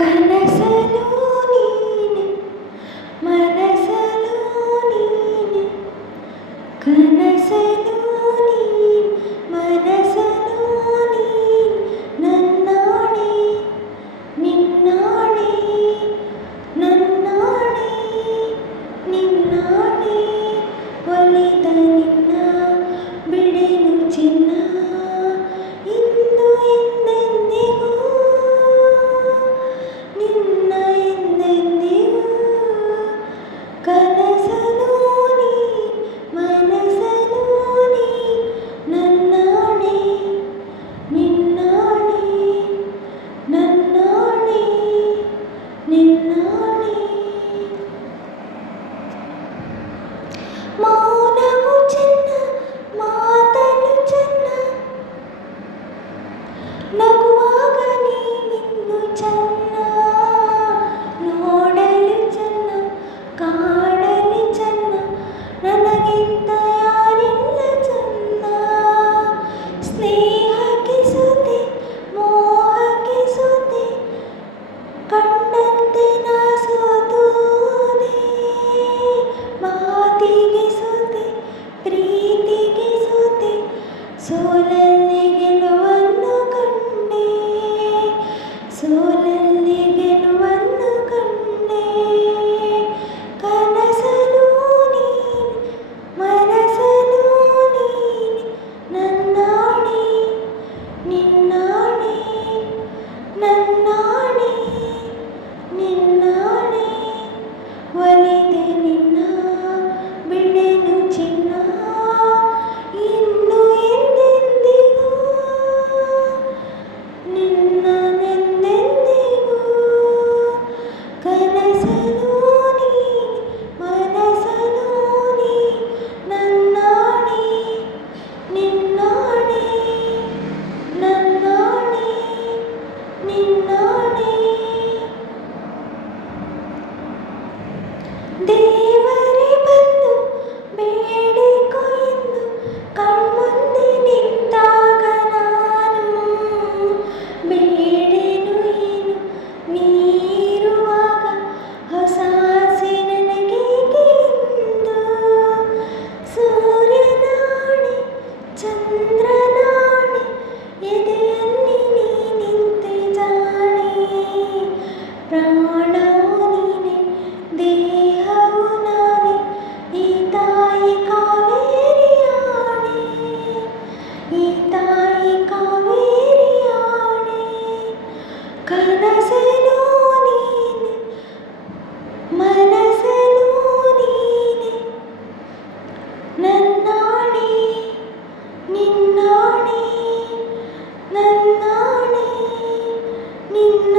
ಕನಸಲು ನೀನೆ ಮನಸಲು ನೀನೆ ಕನಸಲು ನೀನೆ ಮನಸಲು ನೀನೆ ನನ್ನಾಣೆ ನಿನ್ನಾಣೆ ನನ್ನಾಣೆ ನಿನ್ನಾಣೆ ಒಲಿದ ನಿನ್ನ ಬಿಡೆನು ಚಿನ್ನ ಇಂದು ಎಂದೆಂದಿಗೂ ನಿನ್ನ ಎಂದೆಂದಿಗೂ ಕನಸಲು ನೀ ಮನಸಲು ನೀ ನನ್ನಾಣೆ ನಿನ್ನಾಣೆ ನನ್ನಾಣೆ ನಿನ್ನಾಣೆ ಮೌನವು ಚೆನ್ನ ಮಾತಲು ಚೆನ್ನ ನಗುವಾಗ ನೀನಿನ್ನು ಚೆನ್ನ ನೋಡಲು ಚೆನ್ನ ಕಾಡಲು ಚೆನ್ನ ನನಗಿಂತ ಯಾರಿಲ್ಲ ಚೆನ್ನ ಸ್ನೇಹಕ್ಕೆ ಸೋತೆ ಮೋಹಕ್ಕೆ ಸೋತೆ ಕಂಡಂತೆ ನಾ ಸೋತೋದೆ ಮಾತಿಗೆ ಸೋತೆ ಪ್ರೀತಿಗೆ ಸೋತೆ ಸೋಲಲ್ಲಿ ಗೆಲುವನ್ನು ಕಂಡೆ ಸೋಲಲ್ಲಿ ಗೆಲುವನ್ನು ಕಂಡೆ ಕನಸಲು ನೀನೆ ಮನಸಲು ನೀನೆ ನನ್ನಾಣೆ ನಿನ್ನಾಣೆ ನನ್ನಾಣೆ ನಿನ್ನಾಣೆ ಒಲಿದೆ ನಿನ್ನ ಬಿಡೆನು ಚಿನ್ನ ಇನ್ನು ಎಂದೆಂದಿಗೂ ನಿನ್ನನೆಂದೆಂದಿಗೂ ಕನಸಲು ನೀನೆ ಮನಸಲು ನೀನೆ ನನ್ನಾಣೆ ನಿನ್ನಾಣೆ ನನ್ನಾಣೆ ನಿನ್ನಾಣೆ ದೇವರೇ ಬಂದು ಬೇಡಿಕೊ ಎಂದು ಕಣ್ಮುಂದೆ ನಿಂತಾಗ ನಾನು ಬೇಡೇನು ಏನು ನೀರುವಾಗ ಹೊಸ ಆಸೆ ನನಗೇಕೆ ಎಂದು ಸೂರ್ಯನಾಣೆ ಚಂದ್ರನಾಣೆ ಎದೆಯಲ್ಲಿ ನೀ ನಿಂತೆ ಜಾಣೆ ಪ್ರಾಣವು ನೀನೆ ದೇಹವು ನಾನೇ ಈ ತಾಯಿ ಕಾವೇರಿಯಾಣೆ ಈ ತಾಯಿ ಕಾವೇರಿಯಾಣೆ ಕನಸಲು ನೀನೆ ಮನಸಲು ನೀನೆ ನನ್ನಾಣೆ ನಿನ್ನಾಣೆ ನನ್ನಾಣೆ ನಿನ್ನ